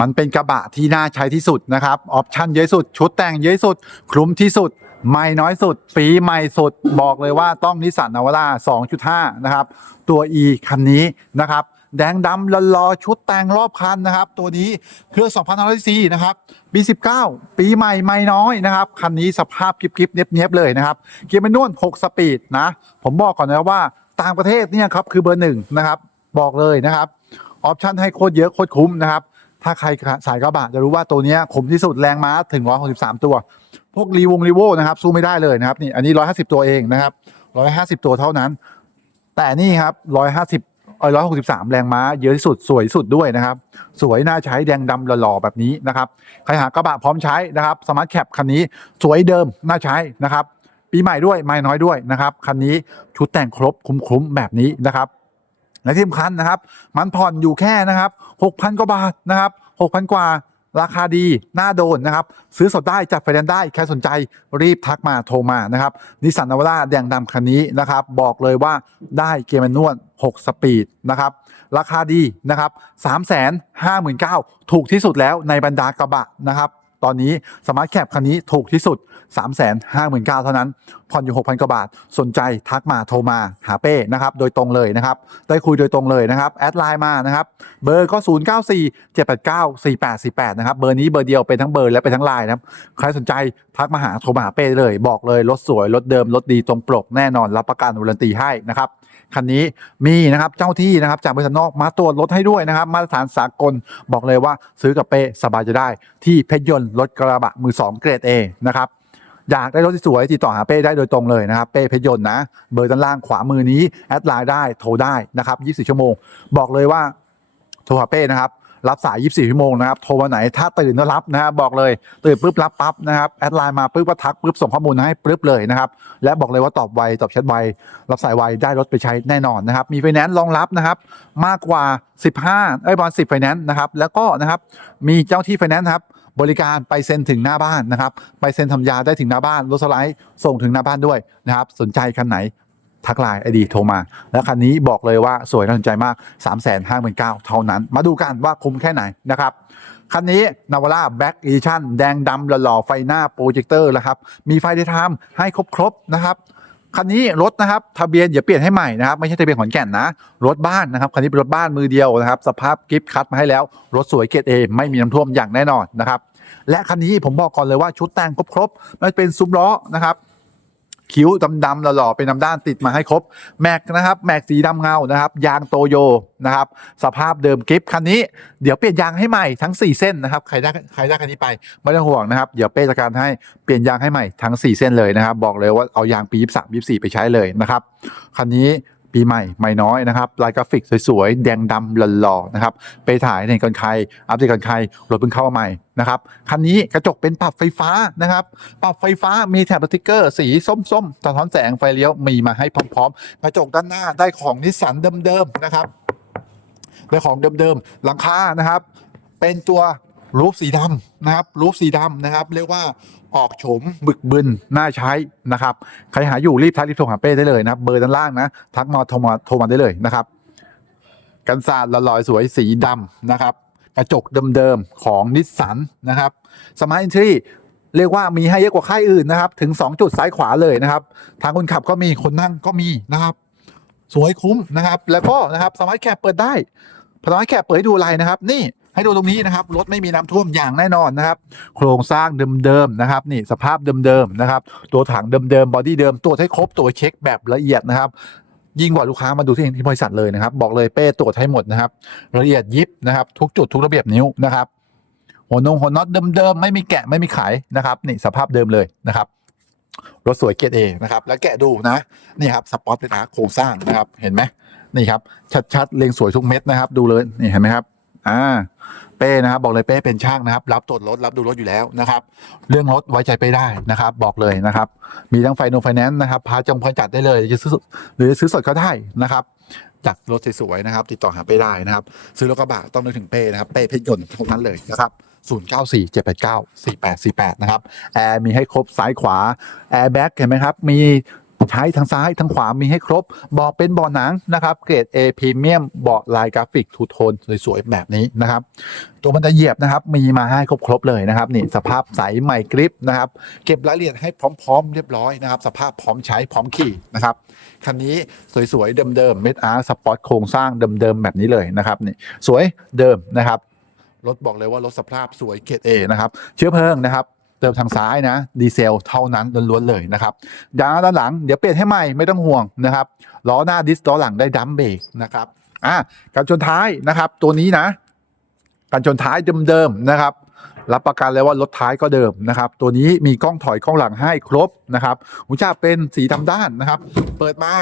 มันเป็นกระบะที่น่าใช้ที่สุดนะครับออปชั่นเยอะสุด ชุดแต่งเยอะสุด คลุ้มที่สุด ไม่น้อยสุด ปีใหม่สุด บอกเลยว่าต้องนิสสันนาวาร่า2.5 นะครับ ตัว E คันนี้นะครับ แดงดำละลอชุดแต่งรอบคันนะครับ ตัวนี้เครื่อง2,500ซีนะครับปี 19 ปีใหม่ไม่น้อยนะครับ คันนี้สภาพคลิปๆเนียบๆเลยนะครับ เกียร์แมนนวล6 สปีดนะ ผมบอกก่อนนะว่าต่างประเทศเนี่ยครับคือเบอร์หนึ่งนะครับ บอกเลยนะครับออปชั่นให้โคตรเยอะโคตรคุ้มนะครับ ถ้าใครสายกระบะจะรู้ว่าตัวนี้ยคุ้มที่สุดแรงม้าถึง 163 ตัว พวกรีวงรีโวนะครับสู้ไม่ได้เลยนะครับนี่อันนี้ 150 ตัวเองนะครับ 150 ตัวเท่านั้น แต่นี่ครับ 150เอ้ย163 แรงม้าเยอะที่สุดสวยที่สุดด้วยนะครับ สวยน่าใช้แดงดำหล่อๆแบบนี้นะครับใครหากระบะพร้อมใช้นะครับสมาร์ทแคปคันนี้สวยเดิมน่าใช้นะครับปีใหม่ด้วยไม่น้อยด้วยนะครับคันนี้ชุดแต่งครบคุ้มๆแบบนี้นะครับ และที่สำคัญนะครับ มันผ่อนอยู่แค่นะครับ6,000กว่าบาทนะครับ6,000 กว่าราคาดี น่าโดนนะครับ ซื้อสดได้จัดไฟแนนซ์ได้ใครสนใจรีบทักมาโทรมานะครับนิสสันนาวาร่าแดงดำคันนี้นะครับ บอกเลยว่าได้เกียร์แมนนวล6 สปีดนะครับ ราคาดีนะครับ 3 5 9 0 0 0 ถูกที่สุดแล้วในบรรดากระบะนะครับ ตอนนี้สมาร์ทแคปคันนี้ถูกที่สุด 3 5 9 0 0 0เท่านั้น ผ่อนอยู่ 6,000 กว่าบาท สนใจทักมาโทรมาหาเป้นะครับ โดยตรงเลยนะครับ ได้คุยโดยตรงเลยนะครับ แอดไลน์มานะครับ เบอร์ก็ 0 9 4 7 8 9 4 8 4 8 นะครับ เบอร์นี้เบอร์เดียวเป็นทั้งเบอร์และเป็นทั้งไลน์นะครับ ใครสนใจทักมาหาโทรมาหาเป้เลย บอกเลยรถสวยรถเดิมรถดีตรงปลกแน่นอนรับประกันวารันตีให้นะครับ คันนี้มีนะครับเจ้าที่นะครับจากบริษัทนอกมาตรวจรถให้ด้วยนะครับมาตรฐานสากลบอกเลยว่าซื้อกับเป้สบายจะได้ที่เพชรยนต์รถกระบะมือ 2 เกรด A นะครับอยากได้รถที่สวยติดต่อหาเป้ได้โดยตรงเลยนะครับเป้เพชรยนต์นะเบอร์ด้านล่างขวามือนี้แอดไลน์ได้โทรได้นะครับ24 ชั่วโมง บอกเลยว่าโทรหาเป้นะครับ รับสาย 24 ชั่วโมงนะครับ โทรวันไหนถ้าตื่นก็รับนะครับบอกเลยตื่นปุ๊บรับปั๊บนะครับแอดไลน์มาปุ๊บก็ทักปุ๊บส่งข้อมูลให้ปุ๊บเลยนะครับและบอกเลยว่าตอบไวตอบแชทไวรับสายไวได้รถไปใช้แน่นอนนะครับมีไฟแนนซ์รองรับนะครับมากกว่า 15เอ้ยบอล10ไฟแนนซ์นะครับแล้วก็นะครับมีเจ้าที่ไฟแนนซ์ครับบริการไปเซ็นถึงหน้าบ้านนะครับ ไปเซ็นทำยาได้ถึงหน้าบ้านรถสไลด์ส่งถึงหน้าบ้านด้วยนะครับ สนใจคันไหน ทักไลน์ไอดีโทรมา แล้วคันนี้บอกเลยว่าสวยน่าสนใจมาก 3 5 9 0 0 0เท่านั้น มาดูกันว่าคุ้มแค่ไหนนะครับคันนี้นาวาร่าแบ็กอีดิชั่นแดงดำหล่อไฟหน้าโปรเจคเตอร์แล้วครับ มีไฟได้ทำให้ครบๆนะครับคันนี้รถนะครับทะเบียนอย่าเปลี่ยนให้ใหม่นะครับไม่ใช่ทะเบียนขอนแก่นนะรถบ้านนะครับคันนี้เป็นรถบ้านมือเดียวนะครับ สภาพกิฟต์คัดมาให้แล้ว รถสวยเกรดเอไม่มีน้ำท่วมอย่างแน่นอนนะครับ และคันนี้ผมบอกก่อนเลยว่าชุดแต่งครบๆไม่ว่าจะเป็นซุ้มล้อนะครับ คิ้วดำๆหล่อๆเป็นน้ำด้านติดมาให้ครบ แม็กนะครับแม็กสีดำเงานะครับ ยางโตโยนะครับสภาพเดิมกิฟคันนี้เดี๋ยวเปลี่ยนยางให้ใหม่ทั้ง 4 เส้นนะครับใครได้ใครได้คันนี้ไปไม่ต้องห่วงนะครับเดี๋ยวเป้จัดการให้เปลี่ยนยางให้ใหม่ทั้ง 4 เส้นเลยนะครับ บอกเลยว่าเอายางปี 23 24 ไปใช้เลยนะครับคันนี้ ปีใหม่ไม่น้อยนะครับลายกราฟิกสวยๆ แดงดำหล่อๆนะครับไปถ่ายในกันใคร อัปเดตกันใครรถเพิ่งเข้ามาใหม่นะครับคันนี้กระจกเป็นปรับไฟฟ้านะครับ ปรับไฟฟ้ามีแถบสติกเกอร์ สีส้มๆสะท้อนแสงไฟเลี้ยวมีมาให้พร้อมๆ กระจกด้านหน้าได้ของนิสสันเดิมๆนะครับได้ของเดิมๆหลังคานะครับ เป็นตัว รูปสีดำนะครับรูปสีดำนะครับ เรียกว่าออกโฉมบึกบึนน่าใช้นะครับ ใครหาอยู่รีบทักรีบโทรหาเป้ได้เลยนะเบอร์ด้านล่างนะ ทักมาโทรมาโทรมาได้เลยนะครับ กันศาสตร์ละลอยสวยสีดำนะครับ กระจกเดิมๆของนิสสันนะครับสมาร์ทอินทรีเรียกว่ามีให้เยอะกว่าค่ายอื่นนะครับ ถึง 2 จุดซ้ายขวาเลยนะครับ ทางคนขับก็มีคนนั่งก็มีนะครับ สวยคุ้มนะครับ แล้วก็นะครับสมาร์ทแคปเปิดได้สมาร์ทแคปเปิดให้ดูอะไรนะครับ นี่ ให้ดูตรงนี้นะครับรถไม่มีน้ำท่วมอย่างแน่นอนนะครับ โครงสร้างเดิมๆนะครับ นี่สภาพเดิมๆนะครับ ตัวถังเดิมๆบอดี้เดิมตรวจให้ครบตรวจเช็คแบบละเอียดนะครับยิ่งกว่าลูกค้ามาดูที่ที่บริษัทเลยนะครับ บอกเลยเป้ตรวจให้หมดนะครับละเอียดยิบนะครับ ทุกจุดทุกระเบียบนิ้วนะครับหัวนงหัวน็อตเดิมๆไม่มีแกะไม่มีขายนะครับนี่สภาพเดิมเลยนะครับรถสวยเกรเอนะครับ แล้วแกะดูนะนี่ครับสปอตเป็นอาโครงสร้างนะครับ เห็นไหมนี่ครับชัดๆเรียงสวยทุกเม็ดนะครับ ดูเลยนี่เห็นไหมครับ อ่าเป้นะครับบอกเลยเป้เป็นช่างนะครับ รับตรวจรถรับดูรถอยู่แล้วนะครับ เรื่องรถไว้ใจไปได้นะครับ บอกเลยนะครับ มีทั้งไฟโนไฟแนนซ์นะครับพาจงพาจัดได้เลยจะซื้อหรือซื้อสดก็ได้นะครับจากรถสวยๆนะครับ ติดต่อหาเป้ได้นะครับ ซื้อรถกระบะต้องนึกถึงเป้นะครับเป้เพชรยนต์เท่านั้นเลยนะครับ094 789 4848 นะครับ แอร์มีให้ครบซ้ายขวา แอร์แบ็กเห็นไหมครับ มี ใช้ทั้งซ้ายทั้งขวามีให้ครบเบอกเป็นเบาะหนังนะครับเกรด A พรีเมียมเบาะลายกราฟิกทูโทนสวยๆแบบนี้นะครับ ตัวมันจะเหยียบนะครับ มีมาให้ครบๆเลยนะครับนี่สภาพใสใหม่กริปนะครับ เก็บรายละเอียดให้พร้อมๆ เรียบร้อยนะครับ สภาพพร้อมใช้พร้อมขี่นะครับคันนี้สวยๆ เดิมๆเมดอาร์สปอร์ตโครงสร้างเดิมๆแบบนี้เลยนะครับนี่สวยเดิมนะครับรถบอกเลยว่ารถสภาพสวยเกรดเอนะครับ เชื้อเพลิงนะครับ เติมทางซ้ายนะดีเซลเท่านั้นล้วนๆเลยนะครับยางด้านหลังเดี๋ยวเปลี่ยนให้ใหม่ไม่ต้องห่วงนะครับล้อหน้าดิสล้อหลังได้ดัมเบรกนะครับอะการชนท้ายนะครับ ตัวนี้นะการชนท้ายเดิมๆนะครับรับประกันเลยว่ารถท้ายก็เดิมนะครับ ตัวนี้มีกล้องถอยกล้องหลังให้ครบนะครับหูจ้าเป็นสีดำด้านนะครับ เปิดมา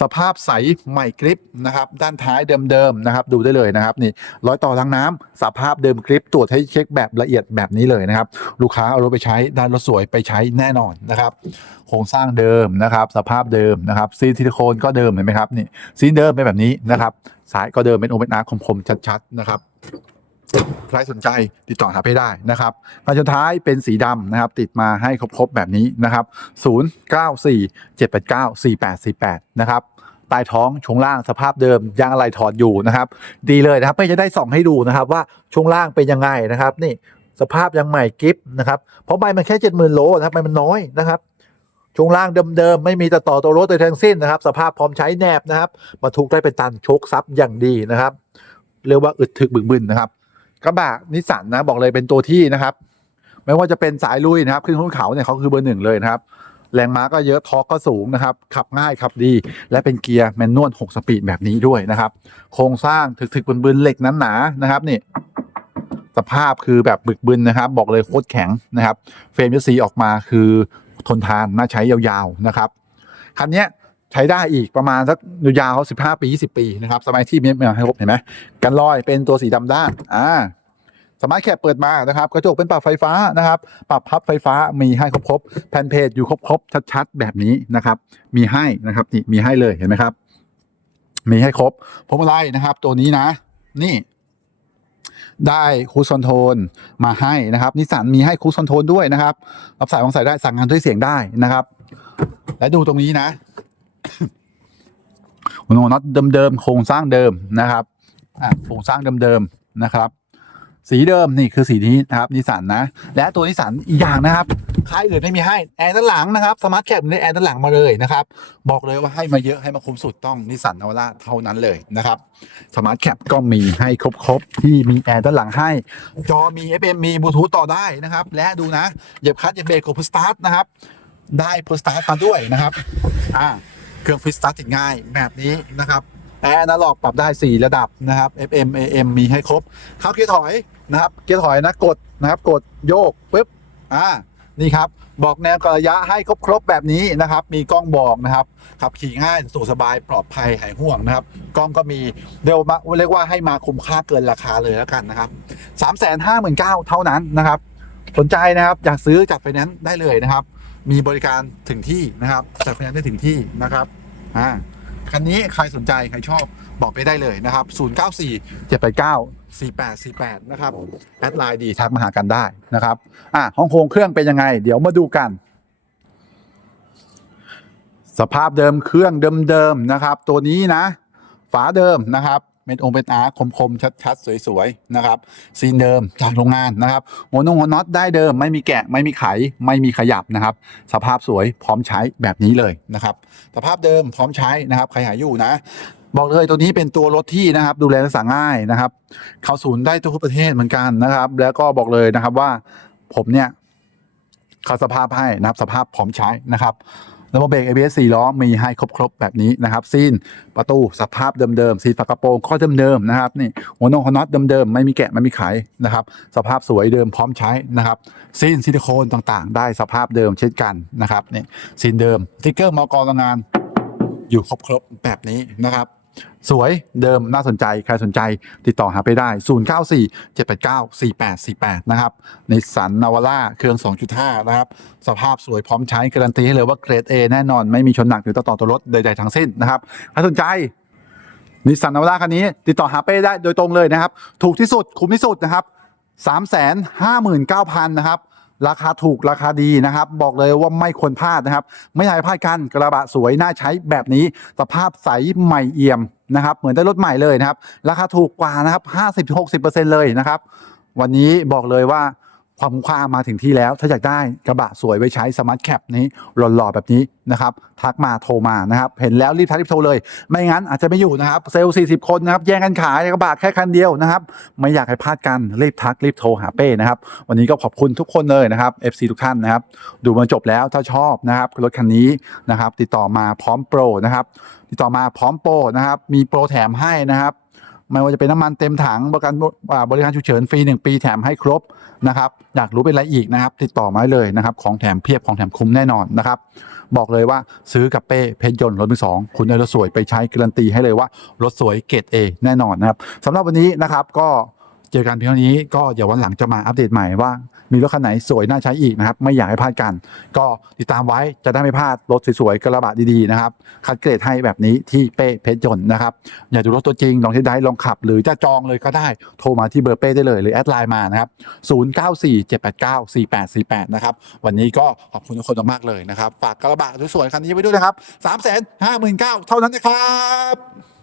สภาพใสใหม่กริปนะครับด้านท้ายเดิมๆนะครับดูได้เลยนะครับนี่ร้อยต่อทางน้ำสภาพเดิมกริปตรวจให้เช็คแบบละเอียดแบบนี้เลยนะครับลูกค้าเอารถไปใช้ด้านรถสวยไปใช้แน่นอนนะครับโครงสร้างเดิมนะครับสภาพเดิมนะครับซีนซิลิโคนก็เดิมเห็นไหมครับนี่ซีนเดิมเป็นแบบนี้นะครับสายก็เดิมเป็นโอเ n นอาร์คมๆชัดๆนะครับ ใครสนใจติดต่อหาไปได้นะครับการสุดท้ายเป็นสีดำนะครับ ติดมาให้ครบๆแบบนี้นะครับ 0 9 4 7 8 9 4 8 4 8 นะครับใต้ท้องช่วงล่างสภาพเดิมยางอะไหล่ถอดอยู่นะครับ ดีเลยนะครับเพื่อจะได้ส่องให้ดูนะครับ ว่าช่วงล่างเป็นยังไงนะครับ นี่สภาพยังใหม่กิฟนะครับเพราะใบมันแค่70,000โลนะครับใบมันน้อยนะครับช่วงล่างเดิมๆ ไม่มีตัดต่อตัวรถโดยทั้งสิ้นนะครับ สภาพพร้อมใช้แนบนะครับบรรทุกได้เป็นตันโชคซับอย่างดีนะครับ เรียกว่าอึดถึกบึกบึนนะครับ กระบะนิสสันนะบอกเลยเป็นตัวที่นะครับ ไม่ว่าจะเป็นสายลุยนะครับ ขึ้นขึ้นเขาเนี่ยเขาคือเบอร์หนึ่งเลยนะครับ แรงม้าก็เยอะทอร์กก็สูงนะครับ ขับง่ายขับดี และเป็นเกียร์แมนนวล6สปีดแบบนี้ด้วยนะครับ โครงสร้างถึกๆบึนๆเหล็กนั้นหนานะครับนี่สภาพคือแบบบึกบึนนะครับ บอกเลยโคตรแข็งนะครับ เฟรมยสีออกมาคือทนทานน่าใช้ยาวๆนะครับคันนี้ ใช้ได้อีกประมาณสักยาวๆ15ปี20ปีนะครับสมัยที่มีมาให้ครบเห็นไหมกันลอยเป็นตัวสีดำด้านอ่าสมาร์ทแคปเปิดมานะครับกระจกเป็นปรับไฟฟ้านะครับ ปรับพับไฟฟ้ามีให้ครบๆแผ่นเพจอยู่ครบๆชัดๆแบบนี้นะครับ มีให้นะครับนี่มีให้เลยเห็นไหมครับ มีให้ครบพวงมาลัยนะครับ ตัวนี้นะ นี่ได้คูสคอนโทรลมาให้นะครับนิสสันมีให้คูสคอนโทรลด้วยนะครับรับสายวางสายได้สั่งงานด้วยเสียงได้นะครับ และดูตรงนี้นะ หัวน็อตเดิมๆโครงสร้างเดิมนะครับโครงสร้างเดิมๆนะครับ สีเดิมนี่คือสีนี้นะครับนิสันนะ และตัวนิสันอีกอย่างนะครับค่ายอื่นไม่มีให้แอร์ด้านหลังนะครับสมาร์ทแคปได้แอร์ด้านหลังมาเลยนะครับบอกเลยว่าให้มาเยอะให้มาคุ้มสุดต้องนิสันนวาร่าเท่านั้นเลยนะครับสมาร์ทแคปก็มีให้ครบๆที่มีแอร์ด้านหลังให้ จอมี FM มีบลูทูธต่อได้นะครับ และดูนะเหยียบคลัตช์เหยียบเบรกกดพุสตาร์ทนะครับ ได้พุสตาร์ทมาด้วยนะครับอ่า เครื่องพุชสตาร์ทติดง่ายแบบนี้นะครับแอร์นาล็อกปรับได้ 4 ระดับนะครับ FM AM มีให้ครบเข้าเกียร์ถอยนะครับ เกียร์ถอยนะกดนะครับ กดโยกปุ๊บอ่านี่ครับบอกแนวกระยะให้ครบๆแบบนี้นะครับ มีกล้องบอกนะครับ ขับขี่ง่ายสะดวกสบายปลอดภัยหายห่วงนะครับ กล้องก็มีเร็วมาเรียกว่าให้มาคุ้มค่าเกินราคาเลยแล้วกันนะครับสามแสนห้าหมื่นเก้าเท่านั้นนะครับ สนใจนะครับอยากซื้อจัดไฟแนนซ์ได้เลยนะครับ มีบริการถึงที่นะครับจัดไฟแนนซ์ได้ถึงที่นะครับอ่าคันนี้ใครสนใจใครชอบบอกไปได้เลยนะครับ 094 789 4848 นะครับ แอดไลน์ดีทักมาหากันได้นะครับอะห้องโครงเครื่องเป็นยังไง เดี๋ยวมาดูกัน สภาพเดิมเครื่องเดิมๆนะครับ ตัวนี้นะ ฝาเดิมนะครับ เป็นองค์เป็นอาร์คมๆชัดๆ สวยๆนะครับซีนเดิมจากโรงงานนะครับหัวนงหัวน็อตได้เดิม ไม่มีแกะไม่มีไข ไม่มีขยับนะครับ สภาพสวยพร้อมใช้แบบนี้เลยนะครับสภาพเดิมพร้อมใช้นะครับใครหาอยู่นะบอกเลยตัวนี้เป็นตัวรถที่นะครับดูแลรักษาง่ายนะครับ เข้าศูนย์ได้ทุกประเทศเหมือนกันนะครับ แล้วก็บอกเลยนะครับว่าผมเนี่ยเขาสภาพให้นะครับสภาพพร้อมใช้นะครับ ระบบเบรก ABS 4ล้อมีให้ครบๆแบบนี้นะครับซีนประตูสภาพเดิมๆซีนฝากระโปรงข้อเดิมๆนะครับนี่หัวนงหัวน็อตเดิมๆไม่มีแกะไม่มีไขนะครับสภาพสวยเดิมพร้อมใช้นะครับซีนซิลิโคนต่างๆ ได้สภาพเดิมเช่นกันนะครับนี่ซีนเดิมสติ๊กเกอร์มอกรงงาน อยู่ครบๆแบบนี้นะครับ สวยเดิมน่าสนใจใครสนใจติดต่อหาไปได้ 094 789 4848 นะครับ ในสันนาวาร่าเครื่อง 2.5 นะครับ สภาพสวยพร้อมใช้การันตีให้เลยว่าเกรด A แน่นอน ไม่มีชนหนักหรือต่อต่อตัวรถใดๆทั้งสิ้นนะครับใครสนใจนิสสันนาวาร่าคันนี้ ติดต่อหาเป้ได้โดยตรงเลยนะครับ ถูกที่สุดคุ้มที่สุดนะครับ 359,000 นะครับ ราคาถูกราคาดีนะครับ บอกเลยว่าไม่ควรพลาดนะครับ ไม่อยากให้พลาดกันกระบะสวยน่าใช้แบบนี้สภาพใสใหม่เอี่ยมนะครับเหมือนได้รถใหม่เลยนะครับ ราคาถูกกว่านะครับ 50-60%เลยนะครับ วันนี้บอกเลยว่า ความคุ้มค่ามาถึงที่แล้ว ถ้าอยากได้กระบะสวยไว้ใช้สมาร์ทแคปนี้หล่อๆแบบนี้นะครับ ทักมาโทรมานะครับ เห็นแล้วรีบทักรีบโทรเลย ไม่งั้นอาจจะไม่อยู่นะครับ เซลล์40 คนนะครับ แย่งกันขายกระบะแค่คันเดียวนะครับ ไม่อยากให้พลาดกัน รีบทักรีบโทรหาเป้นะครับ วันนี้ก็ขอบคุณทุกคนเลยนะครับ FC ทุกท่านนะครับ ดูมาจบแล้วถ้าชอบนะครับรถคันนี้นะครับ ติดต่อมาพร้อมโปรนะครับติดต่อมาพร้อมโปรนะครับ มีโปรแถมให้นะครับไม่ว่าจะเป็นน้ำมันเต็มถังประกันอ่าบริการฉุกเฉินฟรี 1 ปีแถมให้ครบ นะครับ อยากรู้เป็นอะไรอีกนะครับ ติดต่อมาเลยนะครับ ของแถมเพียบของแถมคุ้มแน่นอนนะครับ บอกเลยว่าซื้อกับเป้เพชรยนต์รถมือสองคุณได้รถสวยไปใช้การันตีให้เลยว่ารถสวยเกรดเอแน่นอนนะครับสำหรับวันนี้นะครับก็ เจอกันเพียงเท่านี้ก็เดี๋ยววันหลังจะมาอัปเดตใหม่ว่า มีรถคันไหนสวยน่าใช้อีกนะครับ ไม่อยากให้พลาดกัน ก็ติดตามไว้จะได้ไม่พลาดรถสวยๆกระบะดีๆนะครับคัดเกรดให้แบบนี้ที่เป้เพชรยนต์นะครับอยากดูรถตัวจริงลองที่ได้ลองขับ หรือจะจองเลยก็ได้โทรมาที่เบอร์เป้ได้เลยหรือแอดไลน์มานะครับ0947894848นะครับวันนี้ก็ขอบคุณทุกคนมากๆเลยนะครับฝากกระบะสวยๆคันนี้ไว้ด้วยนะครับ3 5 9 0 0 0เท่านั้นนะครับ